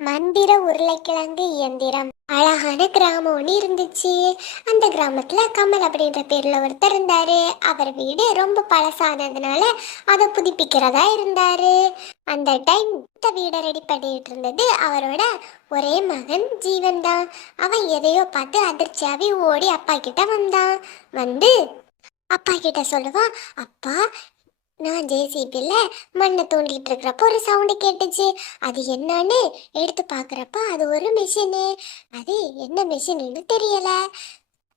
மந்திர உருளைக்கிழங்கு இயந்திரம். அழகான கிராமம் ஒன்று இருந்துச்சு. அந்த கிராமத்துல கமல் அப்படின்ற பேர்ல ஒருத்தர் இருந்தாரு. அவர் வீடு ரொம்ப பழசானதுனால அதை புதுப்பிக்கிறதா இருந்தாரு. அந்த டைம் இந்த வீடை ரெடி பண்ணிட்டு இருந்தது அவரோட ஒரே மகன் ஜீவன் தான். அவன் எதையோ பார்த்து அதிர்ச்சியாவே ஓடி அப்பா கிட்ட வந்தான். வந்து அப்பா கிட்ட சொல்லுவான் அப்பா நான் ஜேசிபியில் மண்ணை தோண்டிகிட்டு இருக்கிறப்போ ஒரு சவுண்டு கேட்டுச்சு. அது என்னன்னு எடுத்து பார்க்குறப்ப அது ஒரு மிஷினு அது என்ன மிஷின்னு தெரியலை.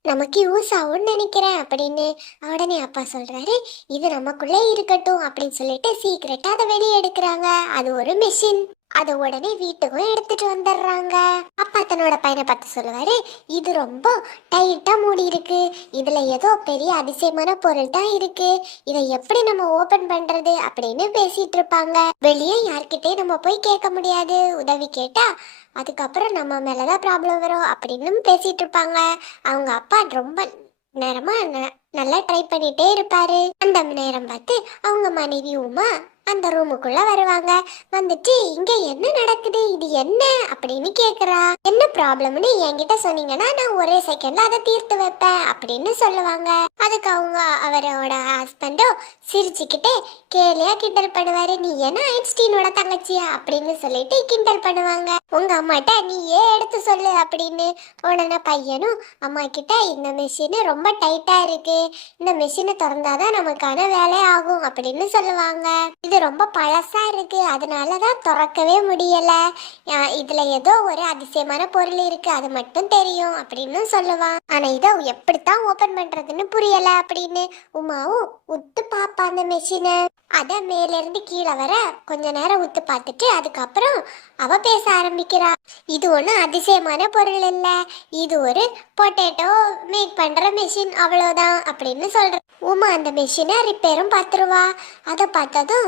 நமக்கு யூஸ் ஆகும்னு நினைக்கிறேன் அப்படின்னு உடனே அப்பா சொல்கிறாரு இது நமக்குள்ளே இருக்கட்டும் அப்படின்னு சொல்லிட்டு சீக்கிரட்டாக அதை வெளியே எடுக்கிறாங்க. அது ஒரு மிஷின் அதை உடனே வீட்டுக்கும் எடுத்துட்டு வந்துடுறாங்க. அப்பா தன்னோட பையனை பார்த்து சொல்லுவாரு இது ரொம்ப டைட்டா மூடி இருக்கு. இதுல ஏதோ பெரிய அதிசயமான பொருள் தான் இருக்கு. இதை எப்படி நம்ம ஓபன் பண்றது அப்படின்னு பேசிட்டு இருப்பாங்க. வெளியே யார்கிட்டயும் நம்ம போய் கேட்க முடியாது. உதவி கேட்டா அதுக்கப்புறம் நம்ம மேலதான் ப்ராப்ளம் வரும் அப்படின்னு பேசிட்டு இருப்பாங்க. அவங்க அப்பா ரொம்ப நேரமா நல்லா ட்ரை பண்ணிட்டே இருப்பாரு. அந்த நேரம் பார்த்து அவங்க மனைவி உமா அந்த ரூமுக்குள்ள வருவாங்க. வந்துட்டு இங்க என்ன நடக்குது? இது என்ன? அப்படின்னு கேக்குறா. என்ன ப்ராப்ளம்னு என்கிட்ட சொன்னீங்கன்னா நான் ஒரே செகண்ட்ல அதை தீர்த்து வைப்பேன் அப்படின்னு சொல்லுவாங்க. அதுக்கு அவங்க அவரோட ஹஸ்பண்டோ சிரிச்சுக்கிட்டே கேலியா கிண்டல் பண்ணுவாரு. நீ என்ன ஐன்ஸ்டீனோட தங்கச்சியா? அப்படின்னு சொல்லிட்டு கிண்டல் பண்ணுவாங்க. உங்க அம்மாட்ட நீ ஏன் எடுத்து சொல்லு அப்படின்னு. உடனே பையனும் அம்மா கிட்ட இந்த மிஷின் ரொம்ப டைட்டா இருக்கு. இந்த மிஷினை திறந்தாதான் நமக்கான வேலை ஆகும் அப்படின்னு சொல்லுவாங்க. இது ரொம்ப பழசா இருக்கு. அதனாலதான் திறக்கவே முடியல. இதுல ஏதோ ஒரு அதிசயமான பொருள் இருக்கு. அது மட்டும் தெரியும் அப்படின்னு சொல்லுவான். ஆனா இதை எப்படித்தான் ஓபன் பண்றதுன்னு புரியல அப்படின்னு உமாவும் உத்து பாப்பா அந்த மெஷினை அத மேல இருந்து கீழே வர கொஞ்ச நேரம் உத்து பார்த்துட்டு அதுக்கப்புறம் அவ பேச ஆரம்பிக்கிறா. இது ஒன்றும் அதிசயமான பொருள் இல்லை. இது ஒரு பொட்டேட்டோ மேக் பண்ணுற மிஷின் அவ்வளோதான் அப்படின்னு சொல்கிறேன் உமா அந்த மிஷினை ரிப்பேரும் பார்த்துருவா அதை பார்த்ததும்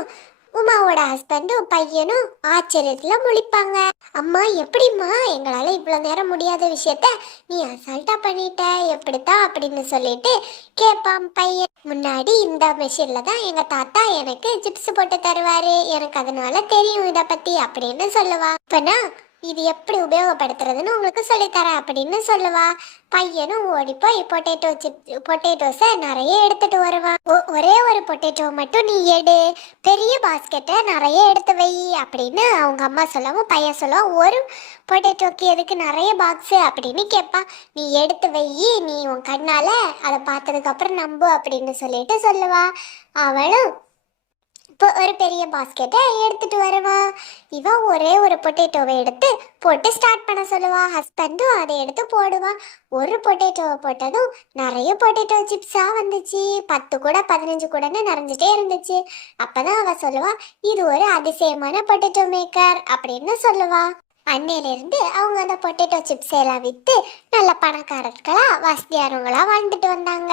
உமாவோட ஹஸ்பண்டும் பையனும் ஆச்சரியத்தில் முழிப்பாங்க. அம்மா எப்படிம்மா? எங்களால் இவ்வளோ நேரம் முடியாத விஷயத்த நீ அசால்ட்டாக பண்ணிட்ட. எப்படித்தான் அப்படின்னு சொல்லிட்டு கேட்பான் பையன். முன்னாடி இந்த மிஷினில் தான் எங்கள் தாத்தா எனக்கு சிப்ஸ் போட்டு தருவார். எனக்கு அதனால தெரியும் இதை பற்றி அப்படின்னு சொல்லுவா. இப்போனா இது எப்படி உபயோகப்படுத்துறதுன்னு உங்களுக்கு சொல்லித்தரேன் அப்படின்னு சொல்லுவா. பையனும் ஓடி போய் பொட்டேட்டோ சிப் பொட்டேட்டோஸை நிறைய எடுத்துட்டு வருவான் ஒ- ஒரே ஒரு பொட்டேட்டோ மட்டும் நீ எடு. பெரிய பாஸ்கெட்டை நிறைய எடுத்து வை அப்படின்னு அவங்க அம்மா சொல்லவும் பையன் சொல்லவும் ஒரு பொட்டேட்டோக்கு எதுக்கு நிறைய பாக்ஸு அப்படின்னு கேட்பா நீ எடுத்து வை நீ உன் கண்ணால் அதை பார்த்ததுக்கப்புறம் நம்பு அப்படின்னு சொல்லிட்டு சொல்லுவா. அவளும் இப்போ ஒரு பெரிய பாஸ்கெட்டை எடுத்துட்டு வருவா. இவ ஒரே ஒரு பொட்டேட்டோவை எடுத்து போட்டு ஸ்டார்ட் பண்ண சொல்லுவா. ஹஸ்பண்டும் அதை எடுத்து போடுவான் ஒரு பொட்டேட்டோவை போட்டதும் நிறைய பொட்டேட்டோ சிப்ஸாக வந்துச்சு. பத்து கூட பதினஞ்சு கூடன்னு நிறைஞ்சிட்டே இருந்துச்சு. அப்போதான் அவ சொல்லுவா இது ஒரு அதிசயமான பொட்டேட்டோ மேக்கர் அப்படின்னு சொல்லுவா. அன்னையிலிருந்து அவங்க அந்த பொட்டேட்டோ சிப்ஸ் எல்லாம் விற்று நல்ல பணக்காரர்களாக வசதியானவங்களாக வாழ்ந்துட்டு வந்தாங்க.